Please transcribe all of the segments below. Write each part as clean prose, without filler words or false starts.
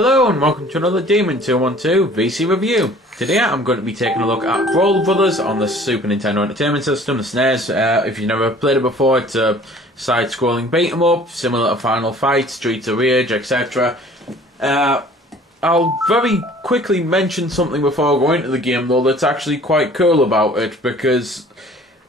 Hello and welcome to another Demon 212 VC review. Today I'm going to be taking a look at Brawl Brothers on the Super Nintendo Entertainment System, the SNES. If you've never played it before, it's a side-scrolling beat-em-up, similar to Final Fight, Streets of Rage, etc. I'll very quickly mention something before I go into the game though that's actually quite cool about it, because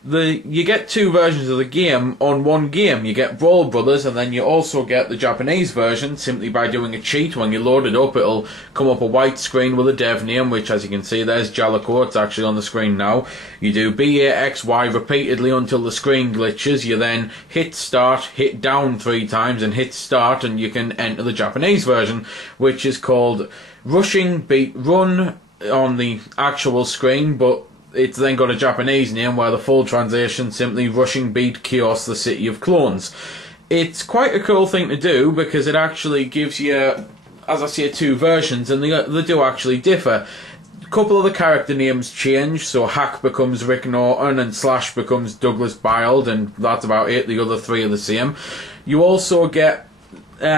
you get two versions of the game on one game. You get Brawl Brothers, and then you also get the Japanese version. Simply by doing a cheat, when you load it up, it'll come up a white screen with a dev name, which, as you can see, there's Jellicoe. It's actually on the screen now. You do BAXY repeatedly until the screen glitches. You then hit start, hit down 3 times, and hit start, and you can enter the Japanese version, which is called Rushing Beat Run on the actual screen, but it's then got a Japanese name where the full translation simply Rushing Beat Chaos, the City of Clones. It's quite a cool thing to do because it actually gives you, as I say, 2 versions, and they do actually differ. A couple of the character names change, so Hack becomes Rick Norton and Slash becomes Douglas Biled, and that's about it. The other 3 are the same. You also get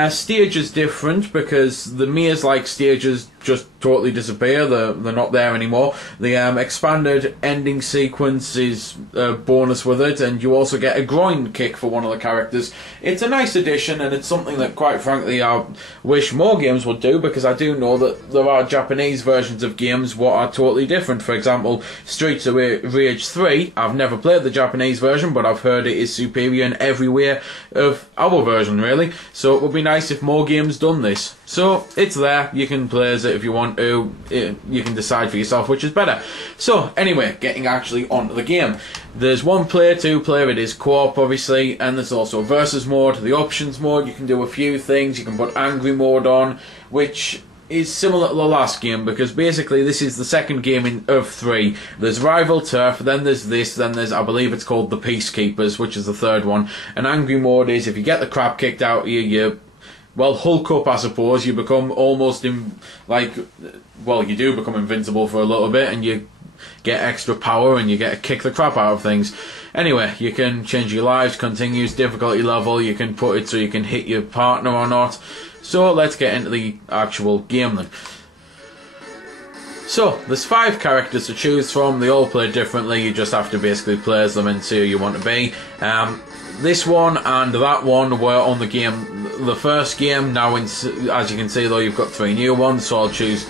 stages different, because the maze-like stages just totally disappear. They're not there anymore. The expanded ending sequence is a bonus with it, and you also get a groin kick for one of the characters. It's a nice addition, and it's something that, quite frankly, I wish more games would do, because I do know that there are Japanese versions of games what are totally different. For example, Streets of Rage 3, I've never played the Japanese version, but I've heard it is superior in every way of our version, really. So it would be nice if more games done this. So it's there, you can play as it if you want to, you can decide for yourself which is better. So anyway, getting actually onto the game. There's 1 player, 2 player, it is co-op obviously, and there's also a versus mode, the options mode. You can do a few things. You can put angry mode on, which is similar to the last game, because basically this is the second game of 3. There's Rival Turf, then there's this, then there's, I believe it's called the Peacekeepers, which is the 3rd one. And angry mode is if you get the crap kicked out of you, well, Hulk up, I suppose. You become almost you do become invincible for a little bit, and you get extra power, and you get to kick the crap out of things. Anyway, you can change your lives, continues, difficulty level. You can put it so you can hit your partner or not. So let's get into the actual game then. So, there's 5 characters to choose from. They all play differently. You just have to basically play as them and see who you want to be. This one and that one were on the game, the first game. Now, as you can see though, you've got 3 new ones, so I'll choose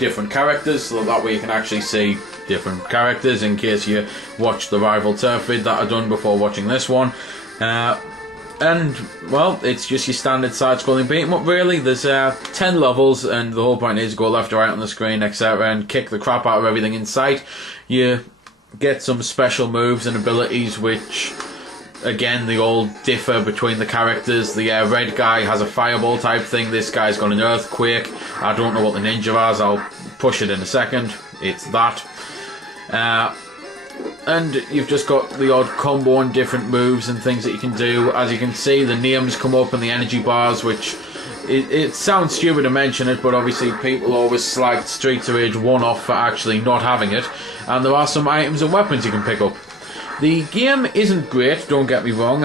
different characters, so that way you can actually see different characters in case you watch the Rival Turf vid that I've done before watching this one. And, well, it's just your standard side-scrolling beat-em-up, really. There's 10 levels, and the whole point is go left or right on the screen, etc., and kick the crap out of everything in sight. You get some special moves and abilities which, again, they all differ between the characters. The red guy has a fireball type thing. This guy's got an earthquake. I don't know what the ninja has. I'll push it in a second. It's that. And you've just got the odd combo and different moves and things that you can do. As you can see, the names come up and the energy bars, which it sounds stupid to mention it, but obviously people always slagged Streets of Rage 1 off for actually not having it. And there are some items and weapons you can pick up. The game isn't great, don't get me wrong.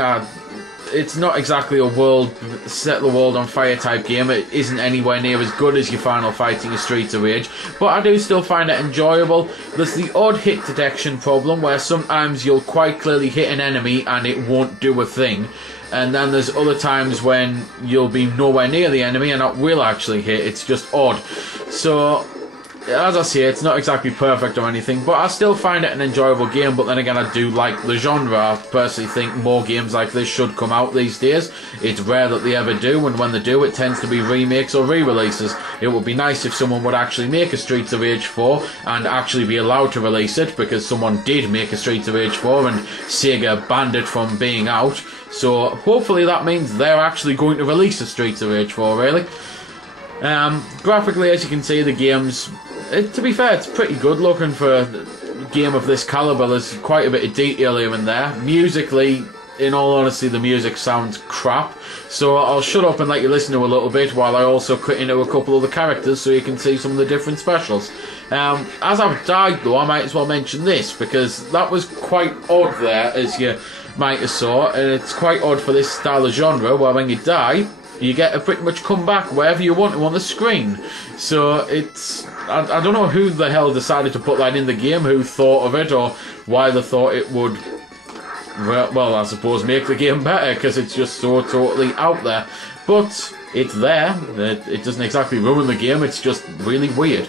It's not exactly a set the world on fire type game. It isn't anywhere near as good as your Final Fighting or Streets of Rage, but I do still find it enjoyable. There's the odd hit detection problem where sometimes you'll quite clearly hit an enemy and it won't do a thing, and then there's other times when you'll be nowhere near the enemy and it will actually hit. It's just odd. So, as I say, it's not exactly perfect or anything, but I still find it an enjoyable game. But then again, I do like the genre. I personally think more games like this should come out these days. It's rare that they ever do, and when they do, it tends to be remakes or re-releases. It would be nice if someone would actually make a Streets of Rage 4 and actually be allowed to release it, because someone did make a Streets of Rage 4 and Sega banned it from being out. So hopefully that means they're actually going to release a Streets of Rage 4, really. Graphically, as you can see, the game's, to be fair, it's pretty good looking for a game of this caliber. There's quite a bit of detail here and there. Musically, in all honesty, the music sounds crap, so I'll shut up and let you listen to a little bit while I also cut into a couple of the characters so you can see some of the different specials. As I've died though, I might as well mention this, because that was quite odd there, as you might have saw, and it's quite odd for this style of genre, where when you die, you get to pretty much come back wherever you want to on the screen. So it's, I don't know who the hell decided to put that in the game, who thought of it, or why they thought it would, well, I suppose make the game better, because it's just so totally out there. But it's there. It doesn't exactly ruin the game, it's just really weird.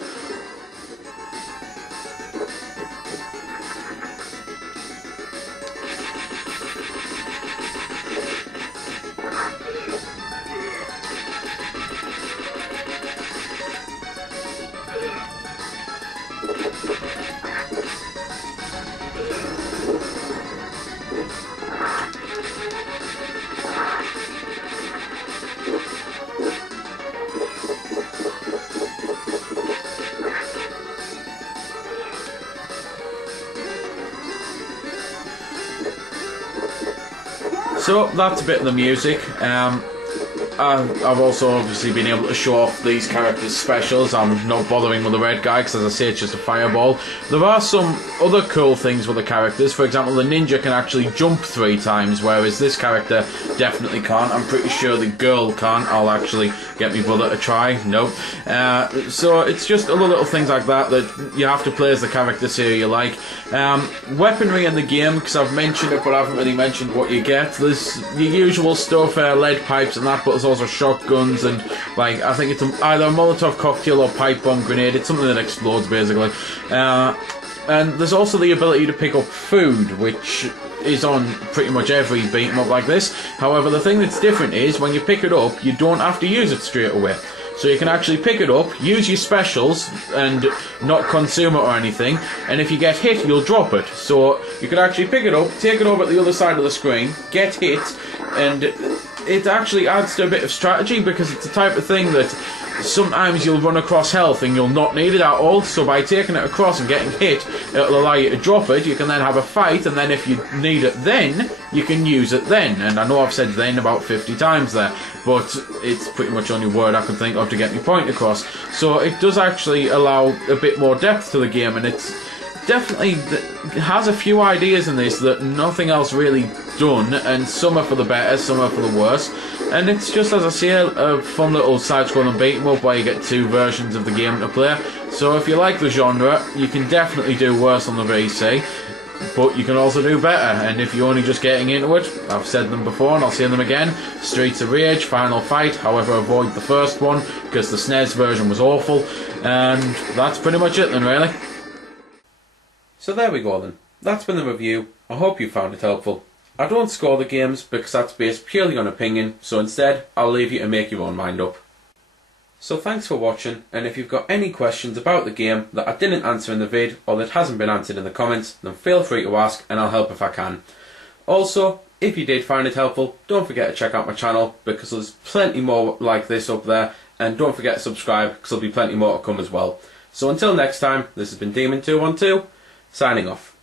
So that's a bit of the music. I've also obviously been able to show off these characters' specials. I'm not bothering with the red guy because, as I say, it's just a fireball. There are some other cool things with the characters. For example, the ninja can actually jump 3 times, whereas this character definitely can't. I'm pretty sure the girl can't. I'll actually get my brother to try. Nope. So it's just other little things like that that you have to play as the characters here you like. Weaponry in the game, because I've mentioned it but I haven't really mentioned what you get. There's the usual stuff, lead pipes and that, but there's also shotguns and, like, I think it's either a Molotov cocktail or pipe bomb grenade. It's something that explodes, basically. And there's also the ability to pick up food, which is on pretty much every beat 'em up like this. However, the thing that's different is when you pick it up, you don't have to use it straight away. So you can actually pick it up, use your specials, and not consume it or anything, and if you get hit, you'll drop it. So you can actually pick it up, take it over at the other side of the screen, get hit, and it actually adds to a bit of strategy, because it's the type of thing that sometimes you'll run across health and you'll not need it at all, so by taking it across and getting hit, it'll allow you to drop it. You can then have a fight, and then if you need it then, you can use it then. And I know I've said then about 50 times there, but it's pretty much the only word I can think of to get my point across. So it does actually allow a bit more depth to the game, and it's definitely has a few ideas in this that nothing else really done, and some are for the better, some are for the worse. And it's just, as I say, a fun little side-scrolling beat-em-up where you get 2 versions of the game to play. So if you like the genre, you can definitely do worse on the VC, but you can also do better. And if you're only just getting into it, I've said them before and I'll say them again: Streets of Rage, Final Fight. However, avoid the first one because the SNES version was awful. And that's pretty much it then, really. So there we go then. That's been the review. I hope you found it helpful. I don't score the games because that's based purely on opinion, so instead I'll leave you to make your own mind up. So thanks for watching, and if you've got any questions about the game that I didn't answer in the vid or that hasn't been answered in the comments, then feel free to ask and I'll help if I can. Also, if you did find it helpful, don't forget to check out my channel because there's plenty more like this up there, and don't forget to subscribe because there'll be plenty more to come as well. So until next time, this has been Demon212, signing off.